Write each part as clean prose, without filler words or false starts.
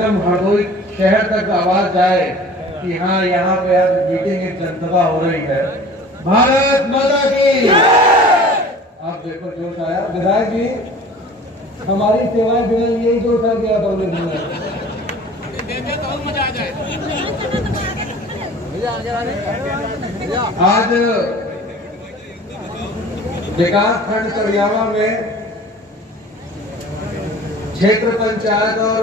एवं हरदोई शहर तक आवाज जाए कि हाँ यहाँ पे आज मीटिंग एक जनसभा हो रही है। भारत माता की। आप देखो जोश आया विधायक जी, हमारी सेवाएं बिना यही जोश आ गया पब्लिक में। आज विकास खंड कड़ियावा में क्षेत्र पंचायत और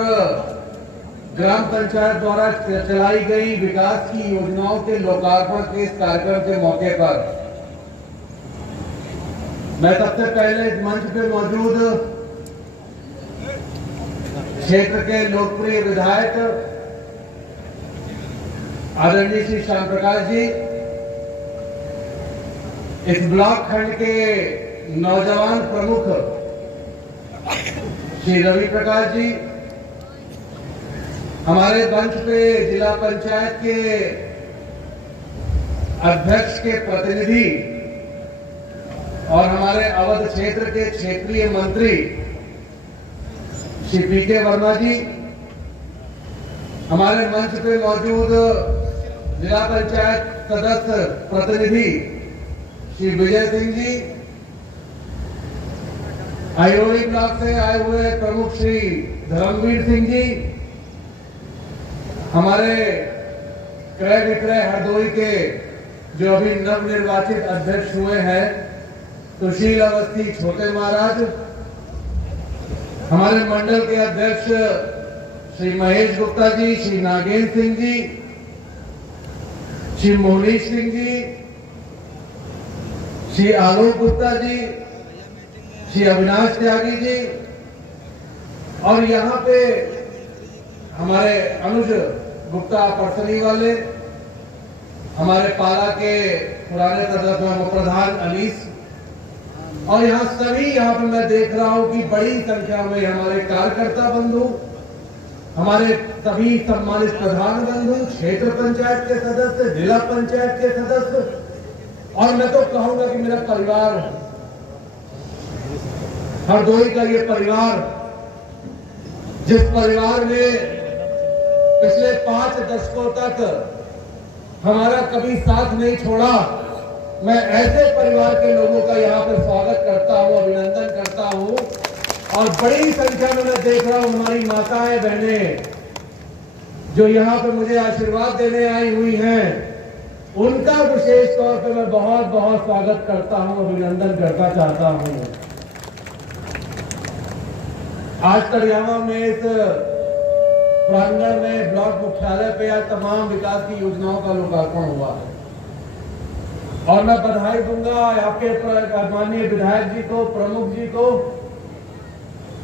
ग्राम पंचायत द्वारा चलाई गई विकास की योजनाओं के लोकार्पण के इस कार्यक्रम के मौके पर मैं सबसे पहले इस मंच पे मौजूद क्षेत्र के लोकप्रिय विधायक आदरणीय श्री श्याम प्रकाश जी, इस ब्लॉक खंड के नौजवान प्रमुख श्री रवि प्रकाश जी, हमारे मंच पे जिला पंचायत के अध्यक्ष के प्रतिनिधि और हमारे अवध क्षेत्र के क्षेत्रीय मंत्री श्री पीके वर्मा जी, हमारे मंच पे मौजूद जिला पंचायत सदस्य प्रतिनिधि श्री विजय सिंह जी, आयोड़ी ब्लॉक से आए हुए प्रमुख श्री धर्मवीर सिंह जी, हमारे क्रय विक्रय हरदोई के जो अभी नवनिर्वाचित अध्यक्ष हुए हैं सुशील अवस्थी छोटे महाराज, हमारे मंडल के अध्यक्ष श्री महेश गुप्ता जी, श्री नागेंद्र सिंह जी, श्री मोहनीश सिंह जी, श्री आलोक गुप्ता जी, श्री अविनाश त्यागी जी, और यहाँ पे हमारे अनुज गुप्ता परसनी वाले, हमारे पाला के पुराने प्रधान अनीस, और यहाँ सभी यहाँ पे मैं देख रहा हूँ कि बड़ी संख्या में हमारे कार्यकर्ता बंधु, हमारे सभी सम्मानित प्रधान बंधु, क्षेत्र पंचायत के सदस्य, जिला पंचायत के सदस्य, और मैं तो कहूंगा कि मेरा परिवार हरदोई का ये परिवार, जिस परिवार ने पिछले 5 दशकों तक हमारा कभी साथ नहीं छोड़ा, मैं ऐसे परिवार के लोगों का यहाँ पर स्वागत करता हूँ, अभिनंदन करता हूँ। और बड़ी संख्या में मैं देख रहा हूँ हमारी माताएं बहनें जो यहाँ पे मुझे आशीर्वाद देने आई हुई हैं, उनका विशेष तौर पे मैं बहुत बहुत स्वागत करता हूँ, अभिनंदन करना चाहता हूँ। आज कड़ियावा में इस प्रांगण में ब्लॉक मुख्यालय पे आज तमाम विकास की योजनाओं का लोकार्पण हुआ है, और मैं बधाई दूंगा आपके माननीय विधायक जी को, प्रमुख जी को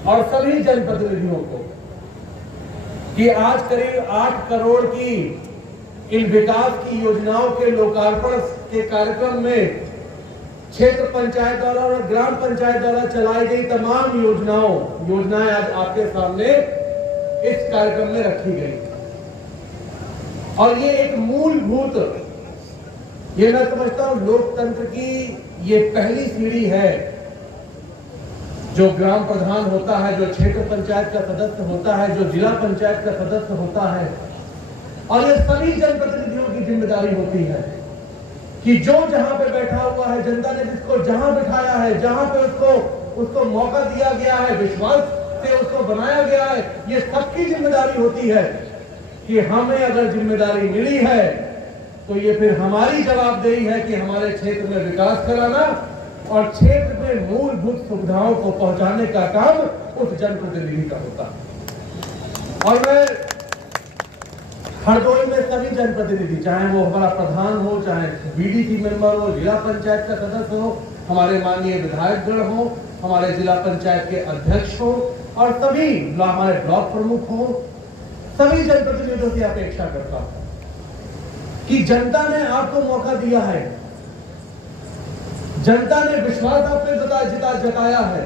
और सभी जनप्रतिनिधियों को कि आज करीब 8 करोड़ की इन विकास की योजनाओं के लोकार्पण के कार्यक्रम में क्षेत्र पंचायत द्वारा और ग्राम पंचायत द्वारा चलाई गई तमाम योजनाएं आज आपके सामने इस कार्यक्रम में रखी गई। और ये एक मूलभूत, ये मैं समझता हूं लोकतंत्र की ये पहली सीढ़ी है। जो ग्राम प्रधान होता है, जो क्षेत्र पंचायत का सदस्य होता है, जो जिला पंचायत का सदस्य होता है, और ये सभी जनप्रतिनिधियों की जिम्मेदारी होती है कि जो जहां पे बैठा हुआ है, जनता ने जिसको जहां बिठाया है, जहां पे उसको मौका दिया गया है, विश्वास से उसको बनाया गया है, ये सबकी जिम्मेदारी होती है कि हमें अगर जिम्मेदारी मिली है तो ये फिर हमारी जवाबदेही है कि हमारे क्षेत्र में विकास कराना और क्षेत्र में मूलभूत सुविधाओं को पहुंचाने का काम उस जनप्रतिनिधि का होता है। और मैं हरदोई में सभी जनप्रतिनिधि, चाहे वो हमारा प्रधान हो, चाहे बीडीसी मेंबर हो, जिला पंचायत का सदस्य हो, हमारे माननीय विधायकगण हो, हमारे जिला पंचायत के अध्यक्ष हो, और सभी हमारे ब्लॉक प्रमुख हो, सभी जनप्रतिनिधियों की अपेक्षा करता हूं कि जनता ने आपको मौका दिया है, जनता ने विश्वास आप पे जताया है,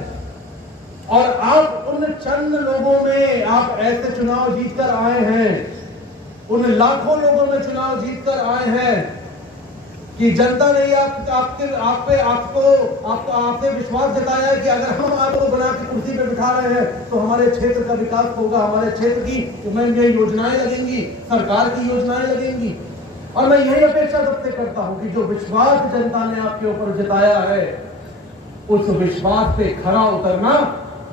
और आप उन चंद लोगों में आप ऐसे चुनाव जीतकर आए हैं, उन लाखों लोगों में चुनाव जीतकर आए हैं कि जनता ने आपसे विश्वास जताया है कि अगर हम आपको बना के कुर्सी पे बिठा रहे हैं तो हमारे क्षेत्र का विकास होगा, हमारे क्षेत्र की में योजनाएं लगेंगी, सरकार की योजनाएं लगेंगी। और मैं यही अपेक्षा सबसे करता हूं कि जो विश्वास जनता ने आपके ऊपर जताया है उस विश्वास पे खरा उतरना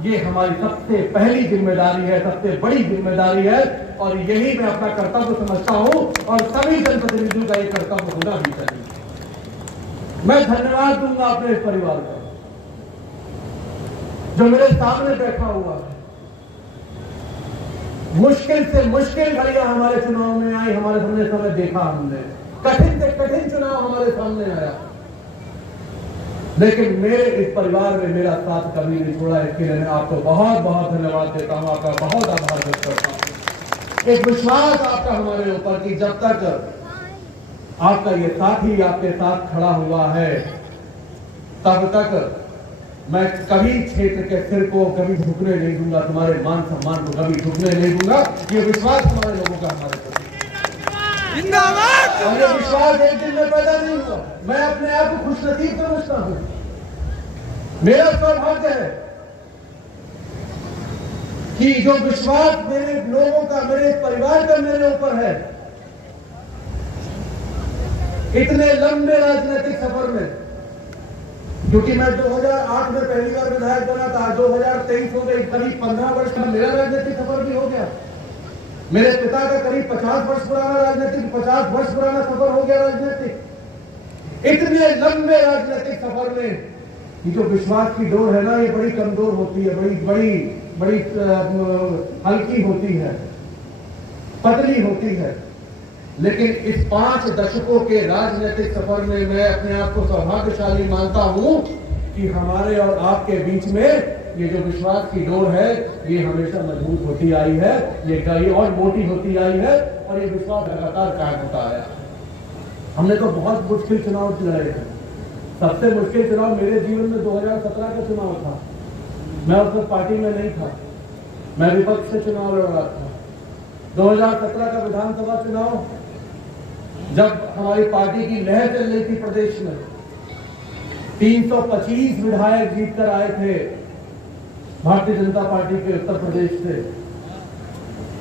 ये हमारी सबसे पहली जिम्मेदारी है, सबसे बड़ी जिम्मेदारी है। और यही मैं अपना कर्तव्य समझता हूं और सभी जनप्रतिनिधियों का ये कर्तव्य होना भी चाहिए। मैं धन्यवाद दूंगा अपने इस परिवार का जो मेरे सामने बैठा हुआ है। मुश्किल से मुश्किल घड़ियां हमारे चुनाव में आई, हमारे सामने समय देखा, हमने कठिन से कठिन चुनाव हमारे सामने आया, लेकिन मेरे इस परिवार में मेरा साथ कभी नहीं छोड़ा। इसके लिए मैं आपको बहुत बहुत धन्यवाद देता हूं, आपका बहुत आभार व्यक्त करता हूं। एक विश्वास आपका हमारे ऊपर कि जब तक आपका ये साथी आपके साथ खड़ा हुआ है तब तक मैं कभी क्षेत्र के सिर को कभी झुकने नहीं दूंगा, तुम्हारे मान सम्मान को कभी झुकने नहीं दूंगा। ये विश्वास हमारे लोगों का हमारे प्रति, और ये विश्वास एक दिन में पैदा नहीं हुआ। मैं अपने आप को खुशनसीब समझता हूं, मेरा सौभाग्य है कि जो विश्वास मेरे लोगों का, मेरे परिवार का मेरे ऊपर है, इतने लंबे राजनीतिक सफर में, क्योंकि मैं 2008 में पहली बार विधायक बना था, 2023 हो गई, करीब 15 वर्ष का मेरा राजनीतिक सफर भी हो गया। मेरे पिता का करीब 50 वर्ष पुराना सफर हो गया राजनीतिक। इतने लंबे राजनीतिक सफर में ये जो विश्वास की डोर है ना, ये बड़ी कमजोर होती है, बड़ी हल्की होती है, पतली होती है। लेकिन इस 5 दशकों के राजनीतिक सफर में मैं अपने आप को सौभाग्यशाली मानता हूं कि हमारे और आपके बीच में ये जो विश्वास की डोर है ये हमेशा मजबूत होती आई है, ये कई और मोटी होती आई है, और ये विश्वास लगातार कायम होता आया। हमने तो बहुत मुश्किल चुनाव लड़े हैं। सबसे मुश्किल चुनाव मेरे जीवन में 2017 का चुनाव था। मैं उस वक्त पार्टी में नहीं था, मैं विपक्ष से चुनाव लड़ रहा था। 2017 का विधानसभा चुनाव जब हमारी पार्टी की लहर चल रही थी प्रदेश में, 325 विधायक जीतकर आए थे भारतीय जनता पार्टी के उत्तर प्रदेश से,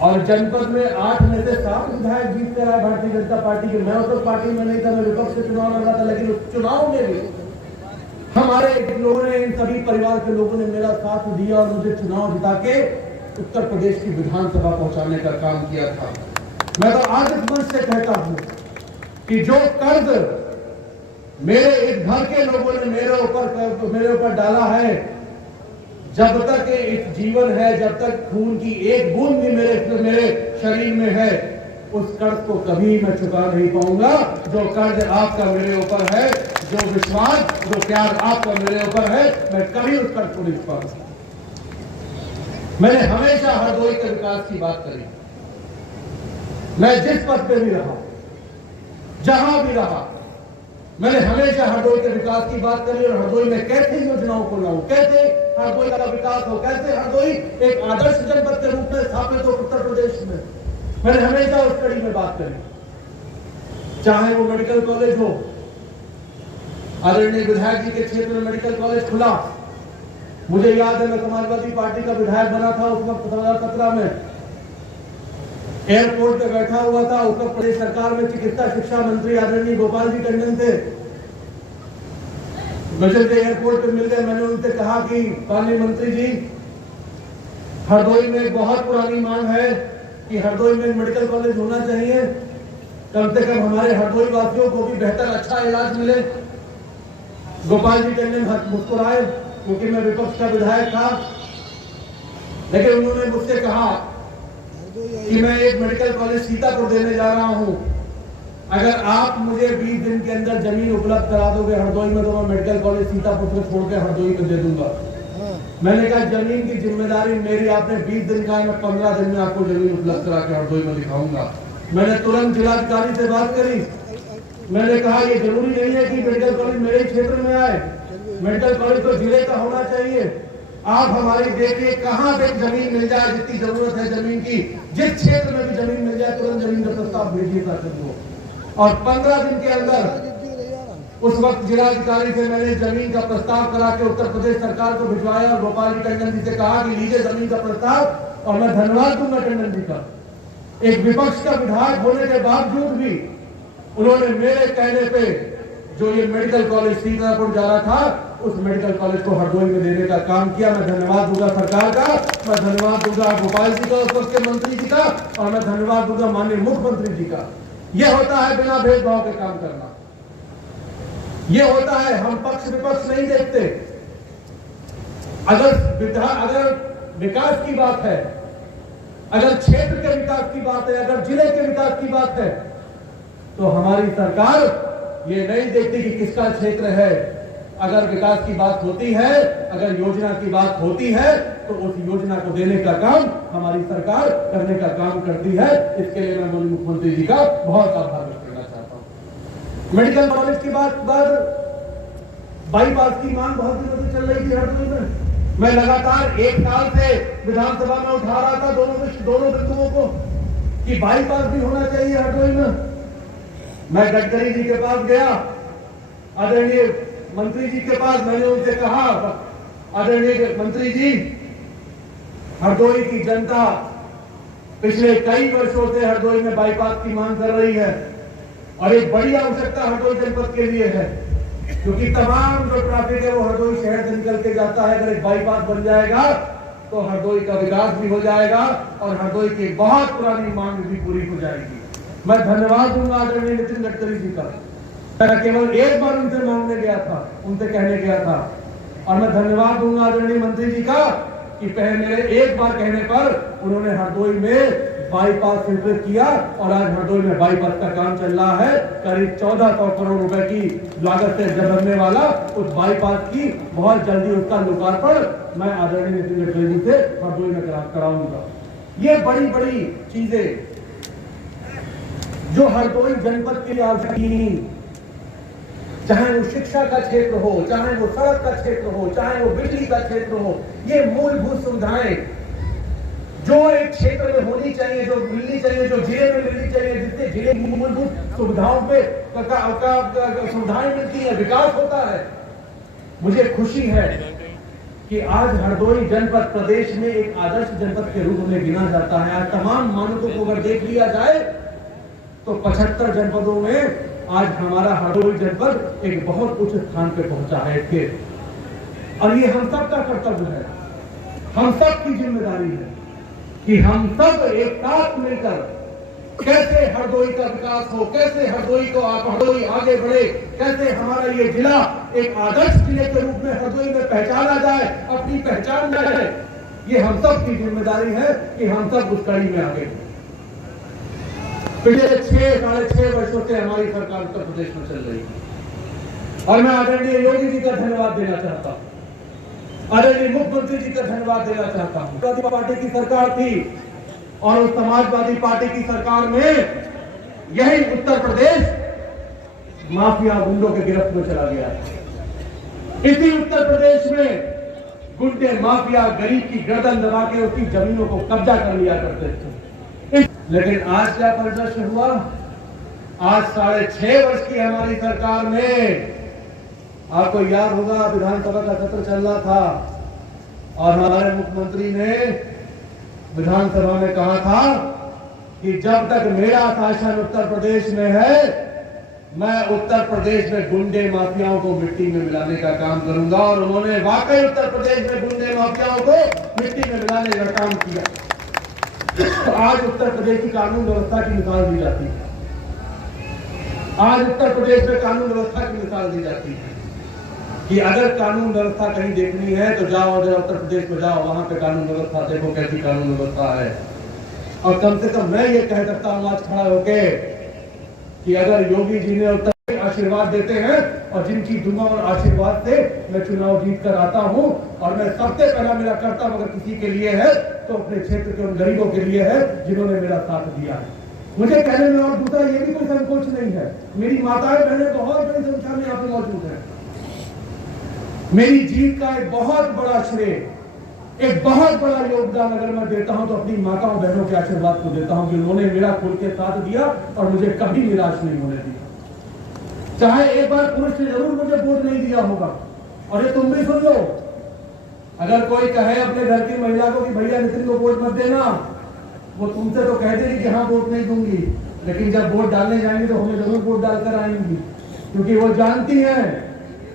और जनपद में 8 में से 7 विधायक जीतकर आए भारतीय जनता पार्टी के। मैं उस पार्टी में नहीं था, मैं विपक्ष से चुनाव लड़ रहा था, लेकिन उस चुनाव में भी हमारे लोगों ने, इन सभी परिवार के लोगों ने मेरा साथ दिया और मुझे चुनाव जिता के उत्तर प्रदेश की विधानसभा पहुंचाने का काम किया था। मैं तो आज इस मंच से कहता हूं कि जो कर्ज मेरे इस घर के लोगों ने मेरे ऊपर डाला है, जब तक इस जीवन है, जब तक खून की एक बूंद भी मेरे शरीर में है, उस कर्ज को कभी मैं चुका नहीं पाऊंगा। जो कर्ज आपका मेरे ऊपर है, जो विश्वास, जो प्यार आपका मेरे ऊपर है, मैं कभी उस कर्ज को नहीं चुका। मैंने हमेशा हरदोई के विकास की बात करी। मैं जिस पद पे भी रहा, जहां भी रहा, मैंने हमेशा हरदोई के विकास की बात करी और हरदोई में कैसे योजनाओं को लाऊं, कैसे हरदोई का विकास हो, कैसे हरदोई एक आदर्श जनपद के रूप में स्थापित हो उत्तर प्रदेश में। मैंने हमेशा उस कड़ी में बात करी, चाहे वो मेडिकल कॉलेज हो। आदरणीय विधायक जी के क्षेत्र में मेडिकल कॉलेज खुला, मुझे याद है मैं समाजवादी पार्टी का विधायक बना था उस वक्त 2017 में। एयरपोर्ट पे बैठा हुआ था, उत्तर प्रदेश सरकार में चिकित्सा शिक्षा मंत्री आदरणीय गोपाल जी टंडन थे, मुझे एयरपोर्ट पे मिल गए। मैंने उनसे कहा कि माननीय मंत्री जी, हरदोई में एक बहुत पुरानी मांग है कि हरदोई में मेडिकल कॉलेज होना चाहिए, कम से कम हमारे हरदोई वासियों को भी बेहतर अच्छा इलाज मिले। गोपाल जी टंडन मुस्कुराए, क्योंकि मैं विपक्ष का विधायक था, लेकिन उन्होंने मुझसे कहा कि मैं एक मेडिकल कॉलेज सीतापुर देने जा रहा हूं, अगर आप मुझे 20 दिन के अंदर जमीन उपलब्ध करा दोगे हरदोई में, तो मैं मेडिकल कॉलेज सीतापुर से छोड़ के हरदोई में दे दूंगा। मैंने कहा जमीन की जिम्मेदारी मेरी, आपने 20 दिन का, मैं 15 दिन में आपको जमीन उपलब्ध करा के हरदोई में दिखाऊंगा। मैंने तुरंत जिलाधिकारी से बात करी, मैंने कहा ये जरूरी नहीं है कि मेडिकल कॉलेज मेरे क्षेत्र में आए, मेडिकल कॉलेज तो जिले का होना चाहिए। आप हमारी देखिए कहां पे जमीन मिल जाए, जितनी जरूरत है जमीन की, जिस क्षेत्र में भी जमीन मिल जाए तुरंत जमीन का प्रस्ताव भेजिए ताकि वो, और 15 दिन के अंदर उस वक्त जिलाधिकारी से मैंने जमीन का प्रस्ताव करा के उत्तर प्रदेश सरकार को भिजवाया और गोपाल जी टंडन जी से कहा कि लीजिए जमीन का प्रस्ताव, और मैं धन्यवाद दूंगा टंडन जी का। एक विपक्ष का विधायक होने के बावजूद भी उन्होंने मेरे कहने पे जो ये मेडिकल कॉलेज सीतापुर जा रहा था, उस मेडिकल कॉलेज को हरदोई में देने का काम किया। मैं धन्यवाद दूंगा सरकार का, मैं धन्यवाद दूंगा गोपाल जी का, उस वक्त के मंत्री जी का, और मैं धन्यवाद दूंगा माननीय मुख्यमंत्री जी का। यह होता है बिना भेदभाव के काम करना, यह होता है हम पक्ष विपक्ष नहीं देखते। अगर विकास की बात है, अगर क्षेत्र के विकास की बात है, अगर जिले के विकास की बात है, तो हमारी सरकार ये नहीं देखती कि किसका क्षेत्र है। अगर विकास की बात होती है, अगर योजना की बात होती है, तो उस योजना को देने का काम हमारी सरकार करने का काम करती है। इसके लिए मैं माननीय मुख्यमंत्री जी का बहुत आभार व्यक्त करना चाहता हूं। मेडिकल कॉलेज की बाद बाईपास की मांग बहुत दिनों से चल रही थी हरदोई में। मैं लगातार 1 साल से विधानसभा में उठा रहा था दोनों बिंदुओं को कि बाईपास भी होना चाहिए हरदोई में। मैं गडकरी जी के पास गया, आदरणीय मंत्री जी के पास, मैंने उनसे कहा, आदरणीय मंत्री जी, हरदोई की जनता पिछले कई वर्षों से हरदोई में बाईपास की मांग कर रही है और एक बड़ी आवश्यकता हरदोई जनपद के लिए है, क्योंकि तमाम जो ट्रैफिक है वो हरदोई शहर से निकल के जाता है। अगर एक बाईपास बन जाएगा तो हरदोई का विकास भी हो जाएगा और हरदोई की बहुत पुरानी मांग भी पूरी हो जाएगी। मैं धन्यवाद दूंगा आदरणीय नितिन गडकरी जी का। मैं केवल एक बार उनसे मांगने गया था, उनसे कहने गया था, और मैं धन्यवाद दूंगा आदरणीय मंत्री जी का कि पहले मेरे एक बार कहने पर उन्होंने हरदोई में बाईपास स्वीकृत किया और आज हरदोई में बाईपास का काम चल रहा है। करीब 1400 करोड़ रुपए की लागत से बनने वाला उस बाईपास की बहुत जल्दी उसका लोकार्पण मैं आदरणीय नितिन गडकरी जी से हरदोई में कराऊंगा। ये बड़ी बड़ी चीजें जो हरदोई जनपद के लिए आवश्यक, चाहे वो शिक्षा का क्षेत्र हो, चाहे वो सड़क का क्षेत्र हो, चाहे वो बिजली का क्षेत्र हो, ये मूलभूत सुविधाएं जो एक क्षेत्र में होनी चाहिए, जो मिलनी चाहिए, जो जिले में मिलनी चाहिए, जिससे जिले की मूलभूत सुविधाओं पे सुविधाएं मिलती है, विकास होता है। मुझे खुशी है कि आज हरदोई जनपद प्रदेश में एक आदर्श जनपद के रूप में गिना जाता है। आज तमाम मानकों को अगर देख लिया जाए तो 75 जनपदों में आज हमारा हरदोई जनपद एक बहुत उच्च स्थान पे पहुंचा है इसके, और ये हम सब का कर्तव्य है, हम सब की जिम्मेदारी है कि हम सब एक साथ मिलकर कैसे हरदोई का विकास हो, कैसे हरदोई आगे बढ़े, कैसे हमारा ये जिला एक आदर्श जिले के रूप में हरदोई में पहचाना जाए, अपनी पहचान जाए। ये हम सब की जिम्मेदारी है कि हम सब उस कड़ी में आगे बढ़े। पिछले 6-6.5 वर्षों से हमारी सरकार उत्तर प्रदेश में चल रही है और मैं आदरणीय योगी जी का धन्यवाद देना चाहता हूं, आदरणीय मुख्यमंत्री जी का धन्यवाद देना चाहता हूं। समाजवादी पार्टी की सरकार थी और उस समाजवादी पार्टी की सरकार में यही उत्तर प्रदेश माफिया गुंडों के गिरफ्त में चला गया। इसी उत्तर प्रदेश में गुंडे माफिया गरीब की गर्दन दबा के उसकी जमीनों को कब्जा कर लिया करते थे। लेकिन आज क्या परिदृश्य हुआ? आज 6.5 वर्ष की हमारी सरकार में, आपको याद होगा विधानसभा का सत्र चल रहा था और हमारे मुख्यमंत्री ने विधानसभा में कहा था कि जब तक मेरा शासन उत्तर प्रदेश में है, मैं उत्तर प्रदेश में गुंडे माफियाओं को मिट्टी में मिलाने का काम करूंगा। और उन्होंने वाकई उत्तर प्रदेश में गुंडे माफियाओं को मिट्टी में मिलाने का काम किया। तो आज उत्तर प्रदेश की कानून व्यवस्था की मिसाल दी जाती है, आज उत्तर प्रदेश में कानून व्यवस्था की मिसाल दी जाती है कि अगर कानून व्यवस्था कहीं देखनी है तो जाओ, अगर उत्तर प्रदेश में जाओ, वहां पे कानून व्यवस्था देखो कैसी कानून व्यवस्था है। और कम से कम मैं ये कह सकता हूं आज खड़ा होके कि अगर योगी जी ने उत्तर आशीर्वाद देते हैं और जिनकी दुआ और आशीर्वाद से मैं चुनाव जीत कर आता हूं, और मैं सबसे पहला मेरा कर्तव्य अगर किसी के लिए है तो अपने क्षेत्र के उन गरीबों के लिए है जिन्होंने मेरा साथ दिया है। मुझे कहने में और दूसरा ये भी कोई संकोच नहीं है, मेरी माताएं बहनें बहुत बड़ी संख्या में यहाँ पे मौजूद है। मेरी जीत का एक बहुत बड़ा श्रेय, एक बहुत बड़ा योगदान अगर मैं देता हूं तो अपनी माताओं बहनों के आशीर्वाद को देता हूं कि उन्होंने मेरा खुल के साथ दिया और मुझे कभी निराश नहीं होने दिया। चाहे एक बार पुरुष ने जरूर मुझे वोट नहीं दिया होगा। और ये तुम भी सुन लो, अगर कोई कहे अपने घर की महिला को कि भैया नितिन को वोट मत देना, वो तुमसे तो कह देगी कि हाँ वोट नहीं दूंगी, लेकिन जब वोट डालने जाएंगे तो हमें जरूर वोट डालकर आएंगी, क्योंकि वो जानती है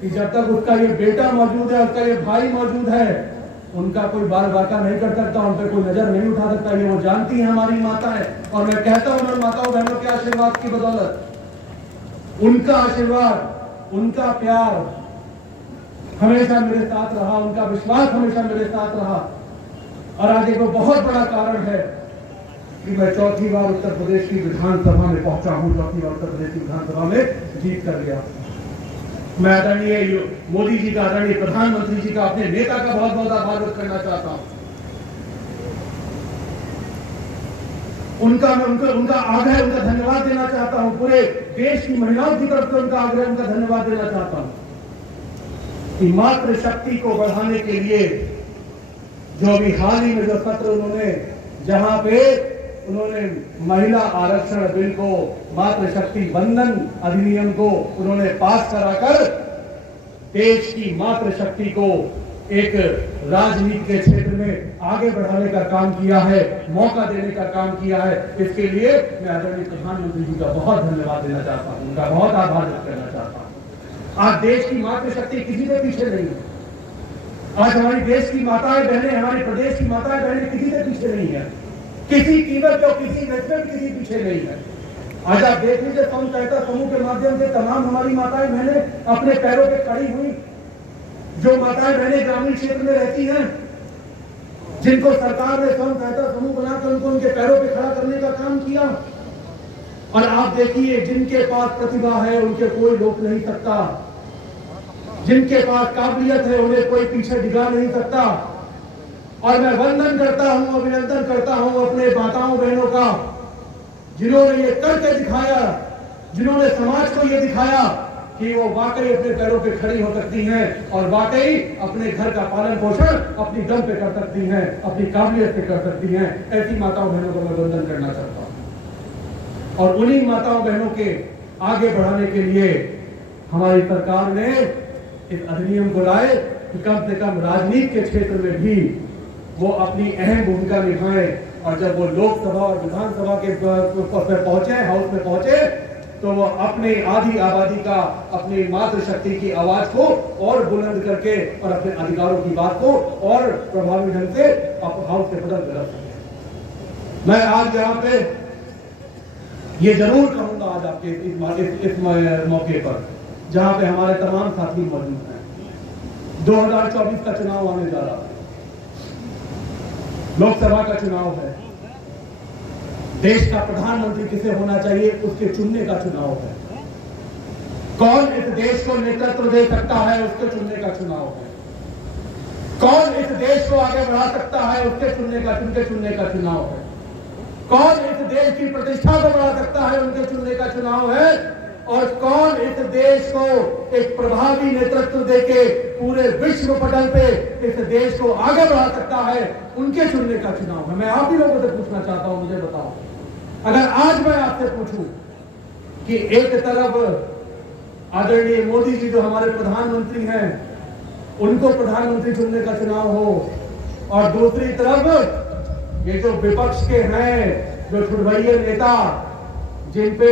कि जब तक उसका ये बेटा मौजूद है, उसका ये भाई मौजूद है, उनका कोई बाल बाका नहीं कर सकता, उन पर कोई नजर नहीं उठा सकता। ये वो जानती है हमारी माता है। और मैं कहता हूं मेरी माताओं बहनों के आशीर्वाद की बदौलत, उनका आशीर्वाद, उनका प्यार हमेशा मेरे साथ रहा, उनका विश्वास हमेशा मेरे साथ रहा। और आज एक बहुत बड़ा कारण है कि मैं चौथी बार उत्तर प्रदेश की विधानसभा में पहुंचा हूं, चौथी बार उत्तर प्रदेश की विधानसभा में जीत कर गया। मैं आदरणीय मोदी जी का, आदरणीय प्रधानमंत्री जी का, अपने नेता का बहुत बहुत आभार व्यक्त करना चाहता हूं। उनका आग्रह, उनका धन्यवाद देना चाहता हूं। पूरे देश की महिलाओं की तरफ से उनका आग्रह, उनका धन्यवाद देना चाहता हूं कि मातृ शक्ति को बढ़ाने के लिए जो अभी हाल ही में जो सत्र उन्होंने, जहां पे उन्होंने महिला आरक्षण बिल को, मातृ शक्ति बंधन अधिनियम को उन्होंने पास कराकर देश की मातृ शक्ति को एक राजनीति के क्षेत्र में आगे बढ़ाने का काम किया है, मौका देने का काम किया है। इसके लिए मैं आदरणीय प्रधानमंत्री जी का बहुत धन्यवाद देना चाहता हूं, उनका बहुत आभार व्यक्त करना चाहता हूं। आज देश की मातृ शक्ति किसी के पीछे नहीं है। आज हमारी देश की माताएं बहनें, हमारे प्रदेश की माताएं बहनें किसी के पीछे नहीं है, किसी कीमत और किसी रेस्पेक्ट किसी पीछे नहीं है। आज आप देख लीजिए, स्वयं सहायता समूह के माध्यम से तमाम हमारी माताएं बहनें अपने पैरों पे खड़ी हुई। जो माताएं बहनें ग्रामीण क्षेत्र में रहती हैं, जिनको सरकार ने स्वयं सहायता समूह बनाकर उनको उनके पैरों पे खड़ा करने का काम किया। और आप देखिए, जिनके पास प्रतिभा है उनके कोई रोक नहीं सकता, जिनके पास काबिलियत है उन्हें कोई पीछे डिगा नहीं सकता। और मैं वंदन करता हूं, अभिनंदन करता हूं अपने माताओं बहनों का, जिन्होंने ये करके दिखाया, जिन्होंने समाज को ये दिखाया कि वो वाकई अपने पैरों पे खड़ी हो सकती हैं और वाकई अपने घर का पालन पोषण अपनी दम पे कर सकती हैं, अपनी काबिलियत से कर सकती हैं। ऐसी माताओं बहनों को मैं वंदन करना चाहता हूं। और उन्हीं माताओं बहनों के आगे बढ़ाने के लिए हमारी सरकार ने इस अधिनियम को लाए कि कम से कम राजनीति के क्षेत्र में भी वो अपनी अहम भूमिका निभाएं। और जब वो लोकसभा और विधानसभा के पहुंचे, हाउस में पहुंचे, तो वो अपने आधी आबादी का, अपनी मातृशक्ति की आवाज को और बुलंद करके और अपने अधिकारों की बात को और प्रभावी ढंग से हाउस के बदल कर सके। मैं आज यहाँ पे ये जरूर कहूंगा, आज आपके इस मौके पर, जहां पे हमारे तमाम साथी मौजूद हैं, 2024 का चुनाव आने जा रहा है, लोकसभा का चुनाव है, देश का प्रधानमंत्री किसे होना चाहिए उसके चुनने का चुनाव है, कौन इस देश को नेतृत्व दे सकता है उसके चुनने का चुनाव है, कौन इस देश को आगे बढ़ा सकता है उसके चुनने का चुनाव है, कौन इस देश की प्रतिष्ठा को बढ़ा सकता है उनके चुनने का चुनाव है, और कौन इस देश को एक प्रभावी नेतृत्व देके पूरे विश्व पटल पे इस देश को आगे बढ़ा सकता है उनके चुनने का चुनाव है। मैं आप ही लोगों से पूछना चाहता हूं, मुझे बताओ, अगर आज मैं आपसे पूछूं कि एक तरफ आदरणीय मोदी जी जो हमारे प्रधानमंत्री हैं उनको प्रधानमंत्री चुनने का चुनाव हो, और दूसरी तरफ ये जो विपक्ष के हैं, जो छुड़वैये नेता जिन पे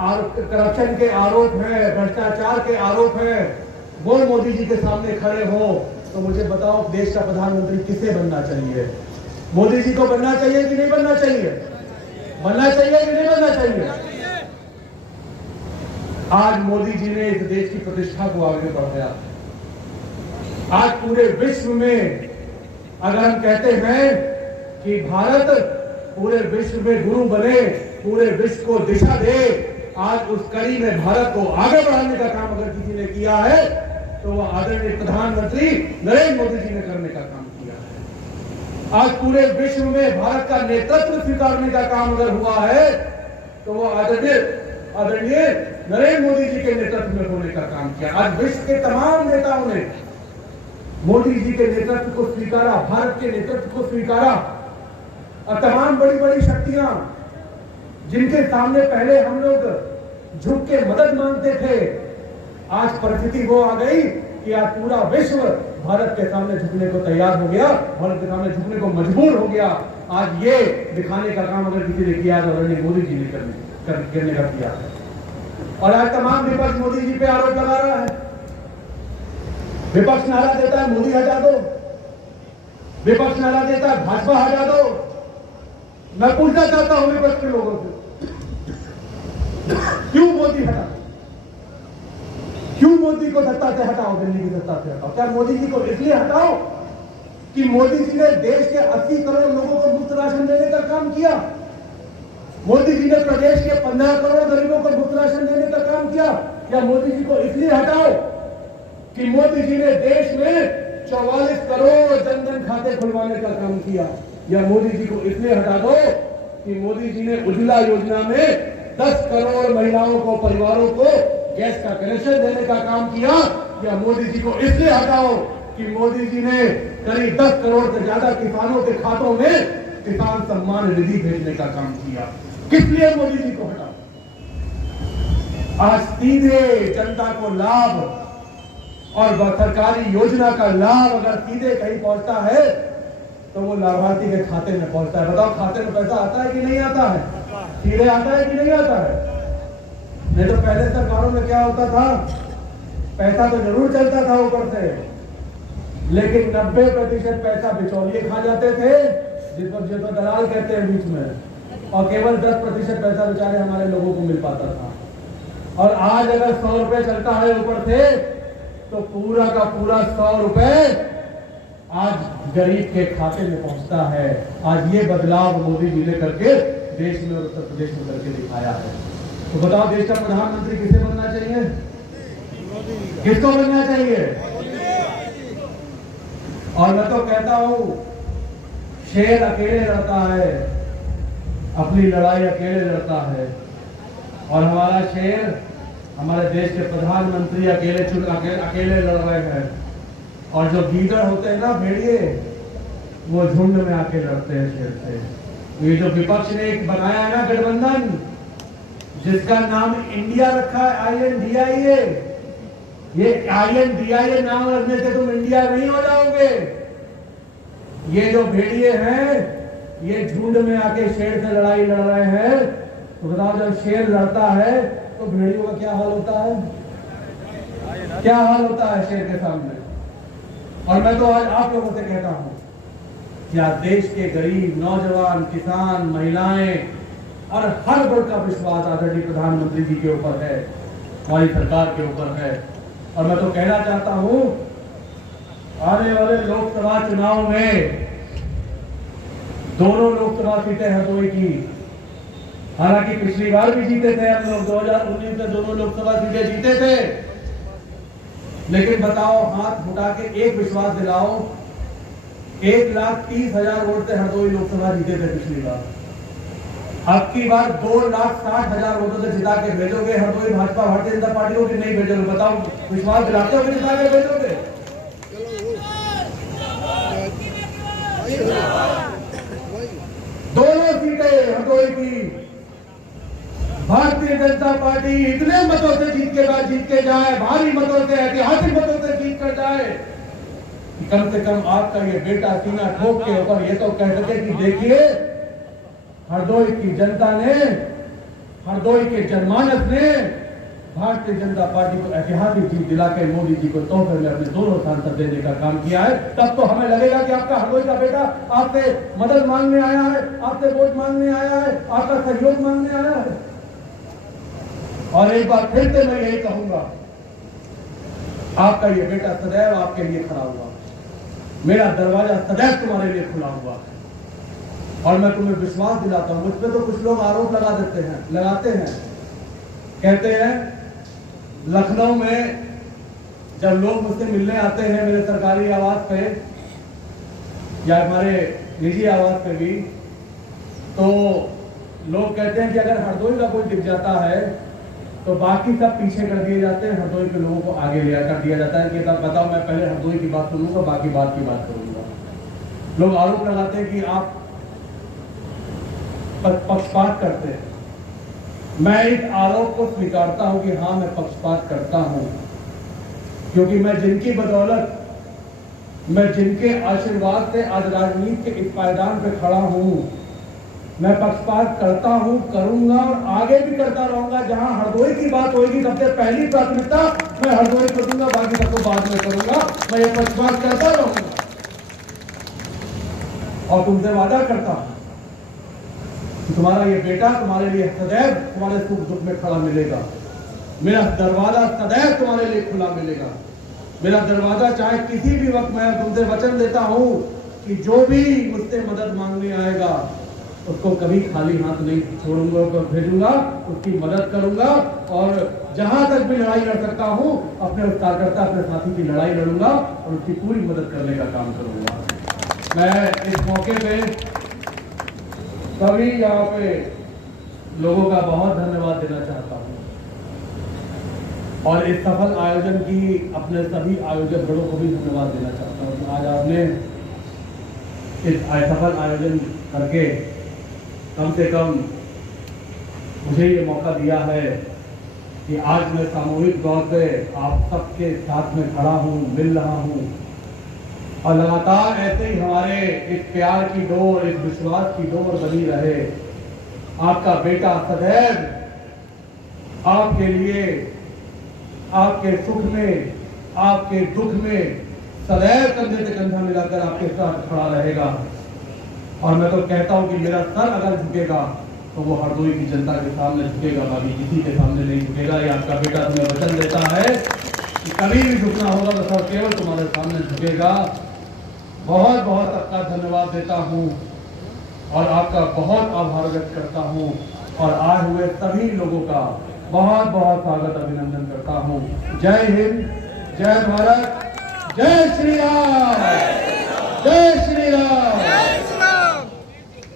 करप्शन के आरोप है, भ्रष्टाचार के आरोप है, वो मोदी जी के सामने खड़े हो, तो मुझे बताओ देश का प्रधानमंत्री किसे बनना चाहिए? मोदी जी को बनना चाहिए कि नहीं बनना चाहिए? बनना चाहिए कि नहीं बनना चाहिए? आज मोदी जी ने इस देश की प्रतिष्ठा को आगे बढ़ाया। आज पूरे विश्व में अगर हम कहते हैं कि भारत पूरे विश्व में गुरु बने, पूरे विश्व को दिशा दे, आज उस कड़ी में भारत को आगे बढ़ाने का काम अगर किसी ने किया है तो वह आदरणीय प्रधानमंत्री नरेंद्र मोदी जी ने करने का काम किया है। आज पूरे विश्व में भारत का नेतृत्व स्वीकारने का काम अगर हुआ है तो वह आदरणीय नरेंद्र मोदी जी के नेतृत्व में होने का काम किया। आज विश्व के तमाम नेताओं ने मोदी जी के नेतृत्व को स्वीकारा, भारत के नेतृत्व को स्वीकारा, और तमाम बड़ी बड़ी शक्तियां जिनके सामने पहले हम लोग झुक के मदद मांगते थे, आज परिस्थिति वो आ गई कि आज पूरा विश्व भारत के सामने झुकने को तैयार हो गया, भारत के सामने झुकने को मजबूर हो गया। आज ये दिखाने का काम अगर किसी ने किया तो नरेंद्र मोदी जी ने करने का किया है। और आज तमाम विपक्ष मोदी जी पे आरोप लगा रहा है। विपक्ष नारा देता है मोदी हटा दो, विपक्ष नारा देता है भाजपा हटा दो। मैं पूछना चाहता हूं विपक्ष के लोगों से, क्यों मोदी हटा, क्यों मोदी को सत्ता से हटाओ, दिल्ली की सत्ता से हटाओ? क्या मोदी जी को इसलिए हटाओ कि मोदी जी ने देश के 80 करोड़ लोगों को मुफ्त राशन देने का काम किया? मोदी जी ने प्रदेश के 15 करोड़ गरीबों को मुफ्त राशन देने का काम किया? या मोदी जी को इसलिए हटाओ कि मोदी जी ने देश में 44 करोड़ जनधन खाते खुलवाने का काम किया? या मोदी जी को इसलिए हटा दो कि मोदी जी ने उज्ज्वला योजना में 10 करोड़ महिलाओं को, परिवारों को गैस का कनेक्शन देने का काम किया? या मोदी जी को इसलिए हटाओ कि मोदी जी ने करीब 10 करोड़ से ज्यादा किसानों के खातों में किसान सम्मान निधि भेजने का काम किया? किस लिए मोदी जी को हटाओ? आज सीधे जनता को लाभ और सरकारी योजना का लाभ अगर सीधे कहीं पहुंचता है तो वो लाभार्थी के खाते में पहुंचता है। बताओ, खाते में पैसा आता है कि नहीं आता है? सीधे आता है कि नहीं आता है? नहीं तो पहले सरकारों में क्या होता था, पैसा तो जरूर चलता था ऊपर से, लेकिन 90% पैसा बिचौलिए खा जाते थे, जिसको दलाल कहते हैं बीच में, और केवल 10% पैसा बेचारे हमारे लोगों को मिल पाता था। और आज अगर 100 रुपए चलता है ऊपर से तो पूरा का पूरा 100 रुपए आज गरीब के खाते में पहुंचता है। आज ये बदलाव मोदी जी ने करके देश में और उत्तर प्रदेश में करके दिखाया है। तो बताओ, देश का प्रधानमंत्री किसे बनना चाहिए? किसको बनना चाहिए? और मैं तो कहता हूं, शेर अकेले लड़ता है, अपनी लड़ाई अकेले लड़ता है, और हमारा शेर, हमारे देश के प्रधानमंत्री अकेले लड़ रहे हैं। और जो गीदड़ होते हैं ना, भेड़िए, वो झुंड में आके लड़ते हैं शेर से। ये जो विपक्ष ने एक बनाया है ना गठबंधन, जिसका नाम इंडिया रखा है, INDIA, ये INDIA नाम रखने से तुम इंडिया नहीं हो जाओगे। ये जो भेड़िए हैं, ये झुंड में आके शेर से लड़ाई लड़ रहे हैं। तो बताओ, जब शेर लड़ता है तो भेड़ियों का क्या हाल होता है? क्या हाल होता है शेर के सामने? और मैं तो आज आप लोगों से कहता हूं कि आज देश के गरीब, नौजवान, किसान, महिलाएं और हर वर्ग का विश्वास आदरणीय प्रधानमंत्री जी के ऊपर है, हमारी सरकार के ऊपर है। और मैं तो कहना चाहता हूं, आने वाले लोकसभा चुनाव में दोनों लोकसभा सीटें हरदोई की, हालांकि पिछली बार भी जीते थे हम लोग, 2019 में दोनों लोकसभा सीटें जीते थे, लेकिन बताओ, हाथ उठा के एक विश्वास दिलाओ, 1,30,000 वोट से हरदोई लोकसभा जीते थे पिछली बार। अब की बार 2,60,000 वोटों से जिता के भेजोगे हरदोई भाजपा भारतीय जनता पार्टी को कि नहीं भेजोगे? बताओ, विश्वास दिलाते हो कि जिता के भेजोगे? दोनों सीटें हरदोई की भारतीय जनता पार्टी इतने मतों से जीत के जाए, भारी मतों से, ऐतिहासिक मतों से जीत कर जाए कि कम से कम आपका ये बेटा सीना ठोक के ऊपर ये तो कह सके कि देखिए, हरदोई की जनता ने, हरदोई के जनमानस ने भारतीय जनता पार्टी को ऐतिहासिक जीत दिला के मोदी जी को तोहफे में अपने दोनों सांसद देने का काम किया है। तब तो हमें लगेगा कि आपका हरदोई का बेटा आपसे मदद मांगने आया है, आपसे वोट मांगने आया है, आपका सहयोग मांगने आया है। और एक बार फिर से मैं यही कहूंगा, आपका ये बेटा सदैव आपके लिए खड़ा हुआ, मेरा दरवाजा सदैव तुम्हारे लिए खुला हुआ है। और मैं तुम्हें विश्वास दिलाता हूं, मुझ पे तो कुछ लोग आरोप लगाते हैं, कहते हैं लखनऊ में जब लोग मुझसे मिलने आते हैं मेरे सरकारी आवास पे या हमारे निजी आवास पे भी, तो लोग कहते हैं कि अगर हरदोई का कोई दिख जाता है तो बाकी सब पीछे कर दिए जाते हैं, हरदोई के लोगों को आगे ले कर दिया जाता है कि तब बताओ, मैं पहले हरदोई की बात सुनूंगा, बाकी बात की बात करूंगा। लोग आरोप लगाते हैं कि आप पक्षपात करते हैं। मैं इस आरोप को स्वीकारता हूं कि हां मैं पक्षपात करता हूं, क्योंकि मैं जिनकी बदौलत, मैं जिनके आशीर्वाद से आज राजनीति के इस पायदान पे खड़ा हूं, मैं पक्षपात करता हूं, करूंगा और आगे भी करता रहूंगा। जहां हरदोई की बात होगी सबसे पहली प्राथमिकता मैं हरदोई को दूंगा, बाकी सबको बाद में करूंगा। मैं ये पक्षपात करता रहूंगा और तुमसे वादा करता हूं कि तुम्हारा ये बेटा तुम्हारे लिए सदैव तुम्हारे सुख दुख में खड़ा मिलेगा। मेरा दरवाजा सदैव तुम्हारे लिए खुला मिलेगा। मेरा दरवाजा चाहे किसी भी वक्त, मैं तुमसे वचन देता हूं कि जो भी मुझसे मदद मांगने आएगा उसको कभी खाली हाथ नहीं छोड़ूंगा, उसको भेजूंगा, उसकी मदद करूंगा और जहां तक भी लड़ाई लड़ सकता हूं अपने उस कार्यकर्ता, अपने साथी की लड़ाई लड़ूंगा और उसकी पूरी मदद करने का काम करूंगा। मैं इस मौके पे सभी यहाँ पे लोगों का बहुत धन्यवाद देना चाहता हूँ और इस सफल आयोजन की अपने सभी आयोजक बड़ों को भी धन्यवाद देना चाहता हूँ कि आज आपने इस सफल आयोजन करके कम से कम मुझे ये मौका दिया है कि आज मैं सामूहिक तौर पे आप सबके साथ में खड़ा हूँ, मिल रहा हूँ और लगातार ऐसे ही हमारे इस प्यार की डोर, इस विश्वास की डोर बनी रहे। आपका बेटा सदैव आपके लिए, आपके सुख में, आपके दुख में सदैव कंधे से कंधा मिलाकर आपके साथ खड़ा रहेगा। और मैं तो कहता हूं कि मेरा सर अगर झुकेगा तो वो हरदोई की जनता के सामने झुकेगा, बाकी किसी के सामने नहीं झुकेगा। ये आपका बेटा तुम्हें वचन देता है कि कभी भी झुकना होगा तो सर केवल तुम्हारे सामने झुकेगा। बहुत बहुत आपका धन्यवाद देता हूं और आपका बहुत आभार व्यक्त करता हूं और आए हुए सभी लोगों का बहुत बहुत स्वागत, अभिनंदन करता हूं। जय हिंद, जय भारत, जय श्री राम, जय श्री राम।